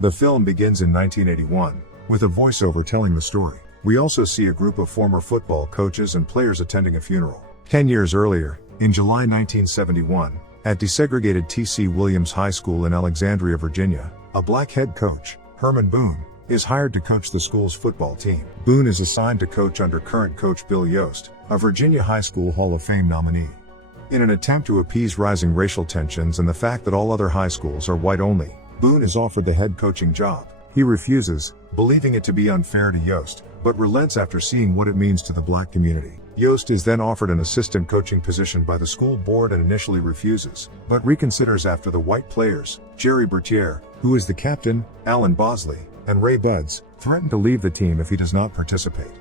The film begins in 1981, with a voiceover telling the story. We also see a group of former football coaches and players attending a funeral. 10 years earlier, in July 1971, at desegregated T.C. Williams High School in Alexandria, Virginia, a black head coach, Herman Boone, is hired to coach the school's football team. Boone is assigned to coach under current coach Bill Yost, a Virginia High School Hall of Fame nominee. In an attempt to appease rising racial tensions and the fact that all other high schools are white only, Boone is offered the head coaching job. He refuses, believing it to be unfair to Yost, but relents after seeing what it means to the black community. Yost is then offered an assistant coaching position by the school board and initially refuses, but reconsiders after the white players, Jerry Bertier, who is the captain, Alan Bosley, and Ray Buds, threaten to leave the team if he does not participate.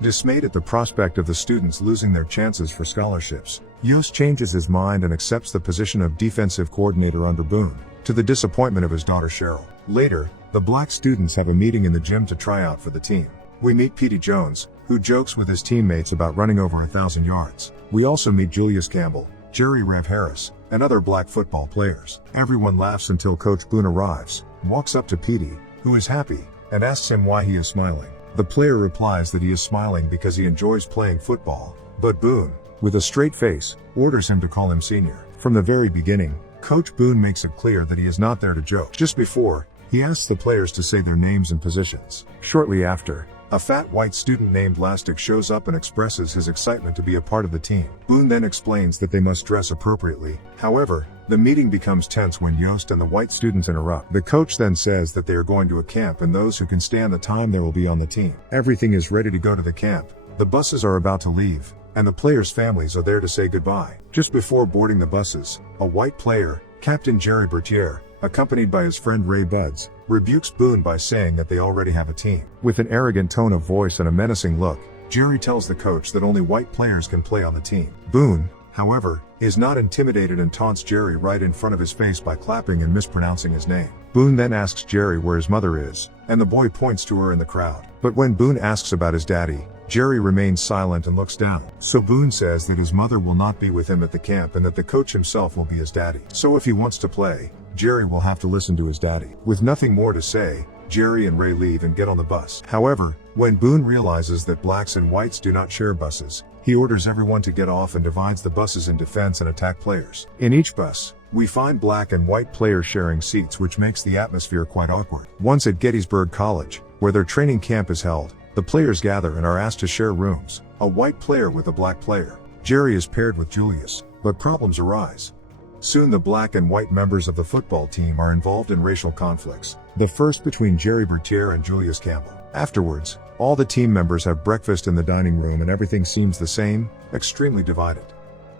Dismayed at the prospect of the students losing their chances for scholarships, Yost changes his mind and accepts the position of defensive coordinator under Boone, to the disappointment of his daughter Cheryl. Later, the black students have a meeting in the gym to try out for the team. We meet Petey Jones, who jokes with his teammates about running over 1,000 yards. We also meet Julius Campbell, Jerry Rev Harris, and other black football players. Everyone laughs until Coach Boone arrives, walks up to Petey, who is happy, and asks him why he is smiling. The player replies that he is smiling because he enjoys playing football, but Boone, with a straight face, orders him to call him senior. From the very beginning, Coach Boone makes it clear that he is not there to joke. Just before, he asks the players to say their names and positions. Shortly after, a fat white student named Lastic shows up and expresses his excitement to be a part of the team. Boone then explains that they must dress appropriately. However, the meeting becomes tense when Yost and the white students interrupt. The coach then says that they are going to a camp and those who can stand the time there will be on the team. Everything is ready to go to the camp. The buses are about to leave, and the players' families are there to say goodbye. Just before boarding the buses, a white player, Captain Jerry Bertier, accompanied by his friend Ray Buds, rebukes Boone by saying that they already have a team. With an arrogant tone of voice and a menacing look, Jerry tells the coach that only white players can play on the team. Boone, however, is not intimidated and taunts Jerry right in front of his face by clapping and mispronouncing his name. Boone then asks Jerry where his mother is, and the boy points to her in the crowd. But when Boone asks about his daddy, Jerry remains silent and looks down. So Boone says that his mother will not be with him at the camp and that the coach himself will be his daddy. So if he wants to play, Jerry will have to listen to his daddy. With nothing more to say, Jerry and Ray leave and get on the bus. However, when Boone realizes that blacks and whites do not share buses, he orders everyone to get off and divides the buses in defense and attack players. In each bus, we find black and white players sharing seats, which makes the atmosphere quite awkward. Once at Gettysburg College, where their training camp is held, the players gather and are asked to share rooms. A white player with a black player. Jerry is paired with Julius, but problems arise. Soon the black and white members of the football team are involved in racial conflicts, the first between Jerry Bertier and Julius Campbell. Afterwards, all the team members have breakfast in the dining room and everything seems the same, extremely divided.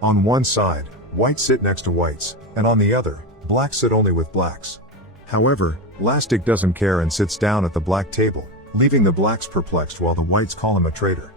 On one side, whites sit next to whites, and on the other, blacks sit only with blacks. However, Lastic doesn't care and sits down at the black table, leaving the blacks perplexed while the whites call him a traitor.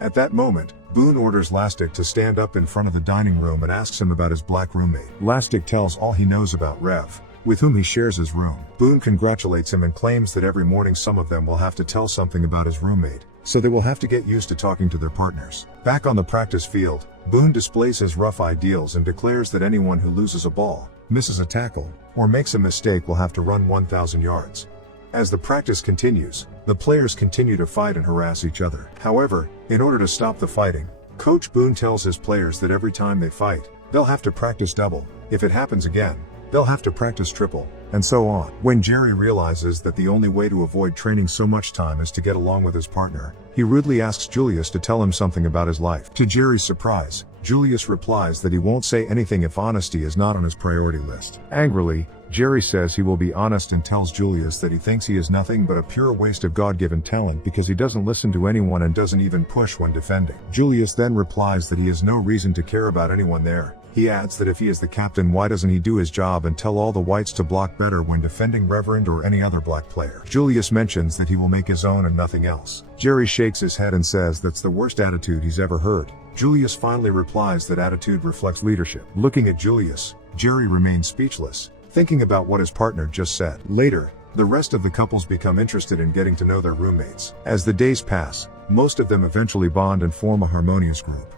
At that moment, Boone orders Lastic to stand up in front of the dining room and asks him about his black roommate. Lastic tells all he knows about Rev, with whom he shares his room. Boone congratulates him and claims that every morning some of them will have to tell something about his roommate, so they will have to get used to talking to their partners. Back on the practice field, Boone displays his rough ideals and declares that anyone who loses a ball, misses a tackle, or makes a mistake will have to run 1,000 yards. As the practice continues, the players continue to fight and harass each other. However, in order to stop the fighting, Coach Boone tells his players that every time they fight, they'll have to practice double. If it happens again, they'll have to practice triple, and so on. When Jerry realizes that the only way to avoid training so much time is to get along with his partner, he rudely asks Julius to tell him something about his life. To Jerry's surprise, Julius replies that he won't say anything if honesty is not on his priority list. Angrily, Jerry says he will be honest and tells Julius that he thinks he is nothing but a pure waste of God-given talent because he doesn't listen to anyone and doesn't even push when defending. Julius then replies that he has no reason to care about anyone there. He adds that if he is the captain, why doesn't he do his job and tell all the whites to block better when defending Reverend or any other black player. Julius mentions that he will make his own and nothing else. Jerry shakes his head and says that's the worst attitude he's ever heard. Julius finally replies that attitude reflects leadership. Looking at Julius, Jerry remains speechless, thinking about what his partner just said. Later, the rest of the couples become interested in getting to know their roommates. As the days pass, most of them eventually bond and form a harmonious group.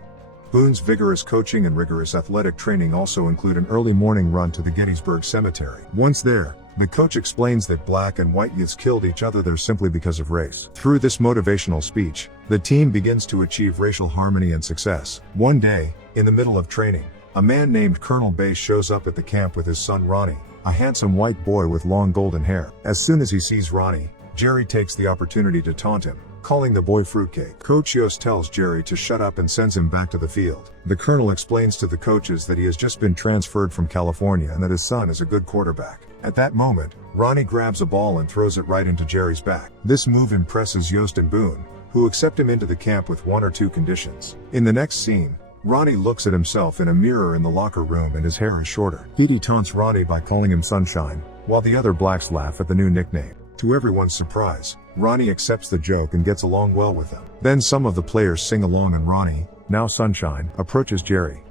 Boone's vigorous coaching and rigorous athletic training also include an early morning run to the Gettysburg Cemetery. Once there, The coach explains that black and white youths killed each other there simply because of race. Through this motivational speech, the team begins to achieve racial harmony and success. One day, in the middle of training, a man named Colonel Bass shows up at the camp with his son Ronnie, a handsome white boy with long golden hair. As soon as he sees Ronnie, Jerry takes the opportunity to taunt him, calling the boy fruitcake. Coach Yost tells Jerry to shut up and sends him back to the field. The colonel explains to the coaches that he has just been transferred from California and that his son is a good quarterback. At that moment, Ronnie grabs a ball and throws it right into Jerry's back. This move impresses Yost and Boone, who accept him into the camp with one or two conditions. In the next scene, Ronnie looks at himself in a mirror in the locker room and his hair is shorter. Petey taunts Ronnie by calling him Sunshine, while the other blacks laugh at the new nickname. To everyone's surprise, Ronnie accepts the joke and gets along well with them. Then some of the players sing along and Ronnie, now Sunshine, approaches Jerry.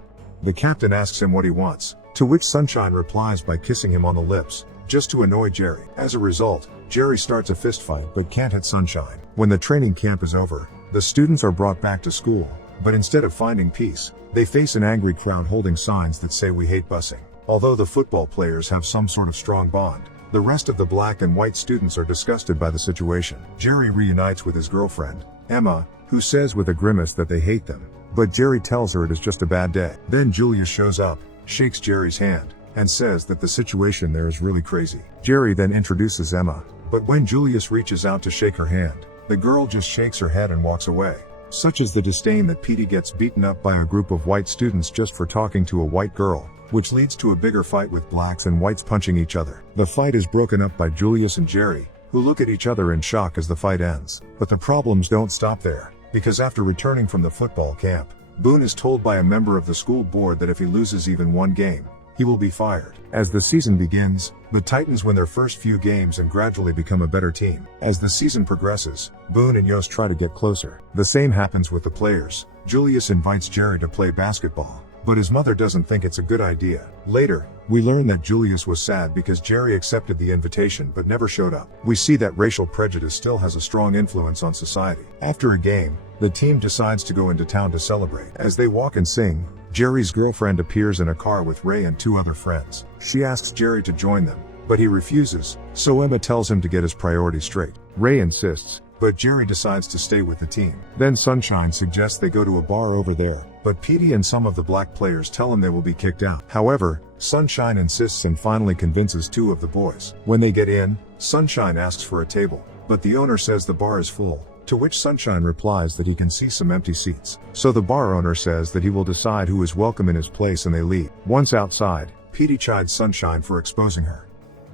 The captain asks him what he wants, to which Sunshine replies by kissing him on the lips, just to annoy Jerry. As a result, Jerry starts a fist fight but can't hit Sunshine. When the training camp is over, the students are brought back to school, but instead of finding peace, they face an angry crowd holding signs that say "We hate busing." Although the football players have some sort of strong bond, the rest of the black and white students are disgusted by the situation. Jerry reunites with his girlfriend, Emma, who says with a grimace that they hate them, but Jerry tells her it is just a bad day. Then Julius shows up, shakes Jerry's hand, and says that the situation there is really crazy. Jerry then introduces Emma, but when Julius reaches out to shake her hand, the girl just shakes her head and walks away. Such is the disdain that Petey gets beaten up by a group of white students just for talking to a white girl, which leads to a bigger fight with blacks and whites punching each other. The fight is broken up by Julius and Jerry, who look at each other in shock as the fight ends. But the problems don't stop there, because after returning from the football camp, Boone is told by a member of the school board that if he loses even one game, he will be fired. As the season begins, the Titans win their first few games and gradually become a better team. As the season progresses, Boone and Yost try to get closer. The same happens with the players. Julius invites Jerry to play basketball, but his mother doesn't think it's a good idea. Later, we learn that Julius was sad because Jerry accepted the invitation but never showed up. We see that racial prejudice still has a strong influence on society. After a game, the team decides to go into town to celebrate. As they walk and sing, Jerry's girlfriend appears in a car with Ray and two other friends. She asks Jerry to join them, but he refuses, so Emma tells him to get his priorities straight. Ray insists, but Jerry decides to stay with the team. Then Sunshine suggests they go to a bar over there, but Petey and some of the black players tell him they will be kicked out. However, Sunshine insists and finally convinces two of the boys. When they get in, Sunshine asks for a table, but the owner says the bar is full, to which Sunshine replies that he can see some empty seats. So the bar owner says that he will decide who is welcome in his place and they leave. Once outside, Petey chides Sunshine for exposing her.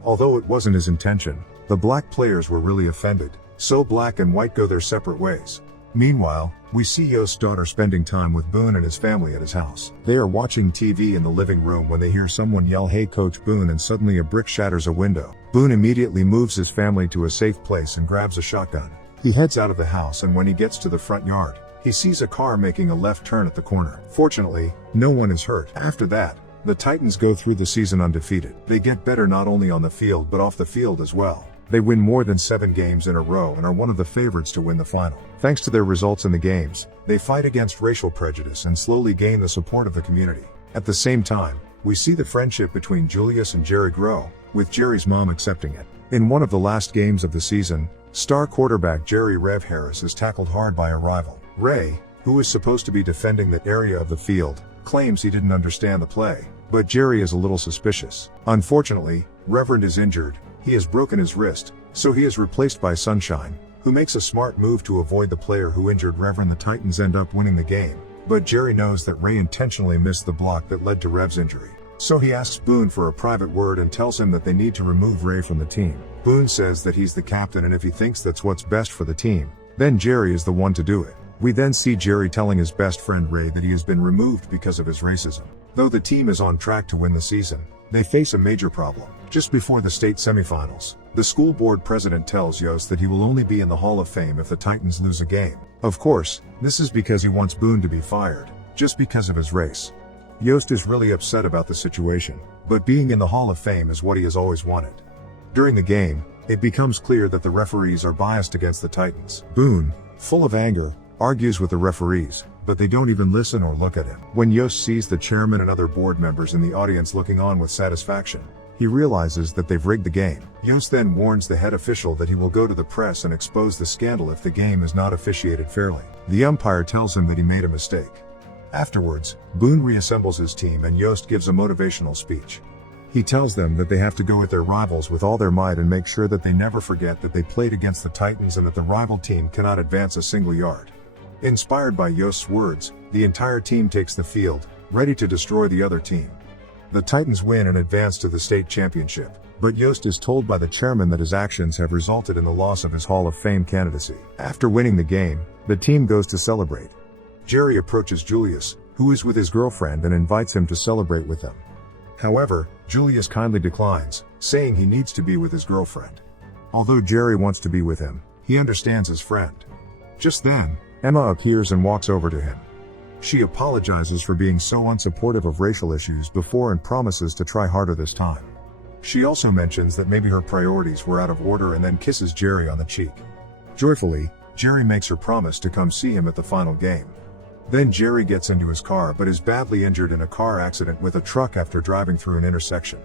Although it wasn't his intention, the black players were really offended, so black and white go their separate ways. Meanwhile, we see Yost's daughter spending time with Boone and his family at his house. They are watching TV in the living room when they hear someone yell "Hey Coach Boone," and suddenly a brick shatters a window. Boone immediately moves his family to a safe place and grabs a shotgun. He heads out of the house and when he gets to the front yard, he sees a car making a left turn at the corner. Fortunately, no one is hurt. After that, the Titans go through the season undefeated. They get better not only on the field but off the field as well. They win more than 7 games in a row and are one of the favorites to win the final. Thanks to their results in the games, they fight against racial prejudice and slowly gain the support of the community. At the same time, we see the friendship between Julius and Jerry grow, with Jerry's mom accepting it. In one of the last games of the season, star quarterback Jerry "Rev" Harris is tackled hard by a rival. Ray, who is supposed to be defending that area of the field, claims he didn't understand the play, but Jerry is a little suspicious. Unfortunately, Reverend is injured. He has broken his wrist, so he is replaced by Sunshine, who makes a smart move to avoid the player who injured Reverend. The Titans end up winning the game, but Jerry knows that Ray intentionally missed the block that led to Rev's injury. So he asks Boone for a private word and tells him that they need to remove Ray from the team. Boone says that he's the captain and if he thinks that's what's best for the team, then Jerry is the one to do it. We then see Jerry telling his best friend Ray that he has been removed because of his racism. Though the team is on track to win the season, they face a major problem. Just before the state semifinals, the school board president tells Yost that he will only be in the Hall of Fame if the Titans lose a game. Of course, this is because he wants Boone to be fired, just because of his race. Yost is really upset about the situation, but being in the Hall of Fame is what he has always wanted. During the game, it becomes clear that the referees are biased against the Titans. Boone, full of anger, argues with the referees, but they don't even listen or look at him. When Yost sees the chairman and other board members in the audience looking on with satisfaction, He realizes that they've rigged the game. Yost then warns the head official that he will go to the press and expose the scandal if the game is not officiated fairly. The umpire tells him that he made a mistake. Afterwards, Boone reassembles his team and Yost gives a motivational speech. He tells them that they have to go at their rivals with all their might and make sure that they never forget that they played against the Titans and that the rival team cannot advance a single yard. Inspired by Yost's words, the entire team takes the field, ready to destroy the other team. The Titans win and advance to the state championship, but Yost is told by the chairman that his actions have resulted in the loss of his Hall of Fame candidacy. After winning the game, the team goes to celebrate. Jerry approaches Julius, who is with his girlfriend, and invites him to celebrate with them. However, Julius kindly declines, saying he needs to be with his girlfriend. Although Jerry wants to be with him, he understands his friend. Just then, Emma appears and walks over to him. She apologizes for being so unsupportive of racial issues before and promises to try harder this time. She also mentions that maybe her priorities were out of order and then kisses Jerry on the cheek. Joyfully, Jerry makes her promise to come see him at the final game. Then Jerry gets into his car but is badly injured in a car accident with a truck after driving through an intersection.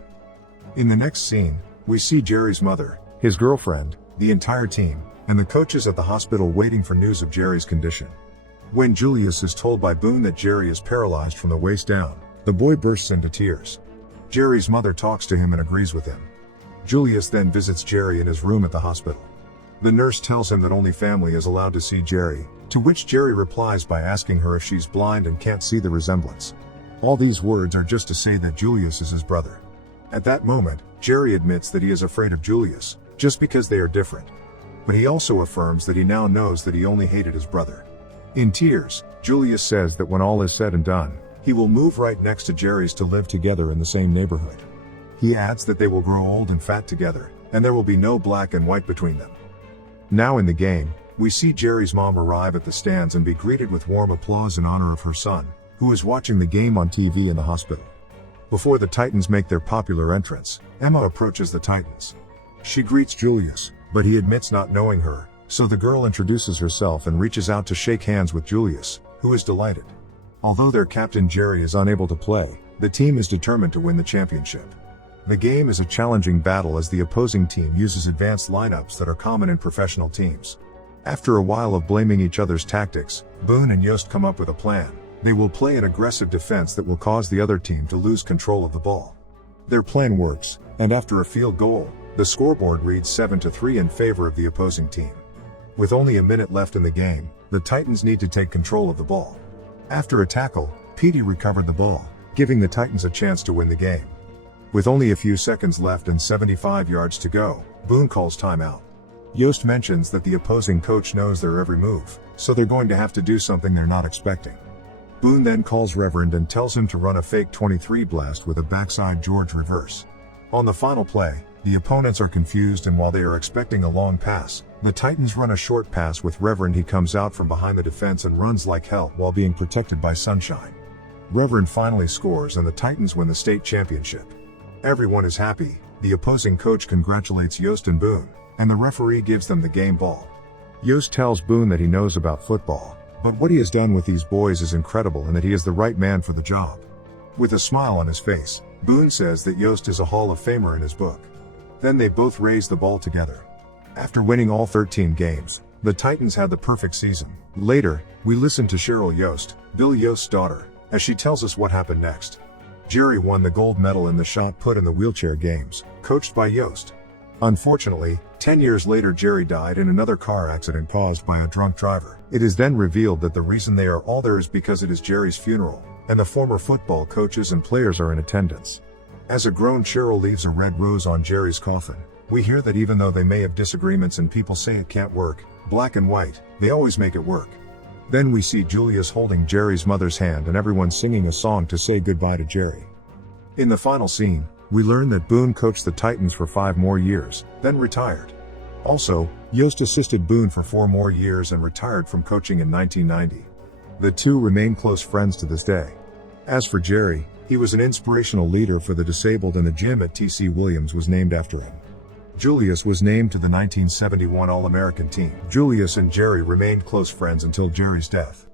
In the next scene, we see Jerry's mother, his girlfriend, the entire team, and the coaches at the hospital waiting for news of Jerry's condition. When Julius is told by Boone that Jerry is paralyzed from the waist down, the boy bursts into tears. Jerry's mother talks to him and agrees with him. Julius then visits Jerry in his room at the hospital. The nurse tells him that only family is allowed to see Jerry, to which Jerry replies by asking her if she's blind and can't see the resemblance. All these words are just to say that Julius is his brother. At that moment, Jerry admits that he is afraid of Julius, just because they are different. But he also affirms that he now knows that he only hated his brother. In tears, Julius says that when all is said and done, he will move right next to Jerry's to live together in the same neighborhood. He adds that they will grow old and fat together, and there will be no black and white between them. Now in the game, we see Jerry's mom arrive at the stands and be greeted with warm applause in honor of her son, who is watching the game on TV in the hospital. Before the Titans make their popular entrance, Emma approaches the Titans. She greets Julius, but he admits not knowing her, so the girl introduces herself and reaches out to shake hands with Julius, who is delighted. Although their captain Jerry is unable to play, the team is determined to win the championship. The game is a challenging battle as the opposing team uses advanced lineups that are common in professional teams. After a while of blaming each other's tactics, Boone and Yost come up with a plan. They will play an aggressive defense that will cause the other team to lose control of the ball. Their plan works, and after a field goal, the scoreboard reads 7-3 in favor of the opposing team. With only a minute left in the game, the Titans need to take control of the ball. After a tackle, Petey recovered the ball, giving the Titans a chance to win the game. With only a few seconds left and 75 yards to go, Boone calls timeout. Yost mentions that the opposing coach knows their every move, so they're going to have to do something they're not expecting. Boone then calls Reverend and tells him to run a fake 23 blast with a backside George reverse. On the final play, the opponents are confused, and while they are expecting a long pass, the Titans run a short pass with Reverend. He comes out from behind the defense and runs like hell while being protected by Sunshine. Reverend finally scores and the Titans win the state championship. Everyone is happy, the opposing coach congratulates Yost and Boone, and the referee gives them the game ball. Yost tells Boone that he knows about football, but what he has done with these boys is incredible and that he is the right man for the job. With a smile on his face, Boone says that Yost is a Hall of Famer in his book. Then they both raise the ball together. After winning all 13 games, the Titans had the perfect season. Later, we listen to Cheryl Yost, Bill Yost's daughter, as she tells us what happened next. Jerry won the gold medal in the shot put in the wheelchair games, coached by Yost. Unfortunately, 10 years later Jerry died in another car accident caused by a drunk driver. It is then revealed that the reason they are all there is because it is Jerry's funeral, and the former football coaches and players are in attendance. As a grown Cheryl leaves a red rose on Jerry's coffin, we hear that even though they may have disagreements and people say it can't work, black and white, they always make it work. Then we see Julius holding Jerry's mother's hand and everyone singing a song to say goodbye to Jerry. In the final scene, we learn that Boone coached the Titans for 5 more years, then retired. Also, Yost assisted Boone for 4 more years and retired from coaching in 1990. The two remain close friends to this day. As for Jerry, he was an inspirational leader for the disabled, and the gym at T.C. Williams was named after him. Julius was named to the 1971 All-American team. Julius and Jerry remained close friends until Jerry's death.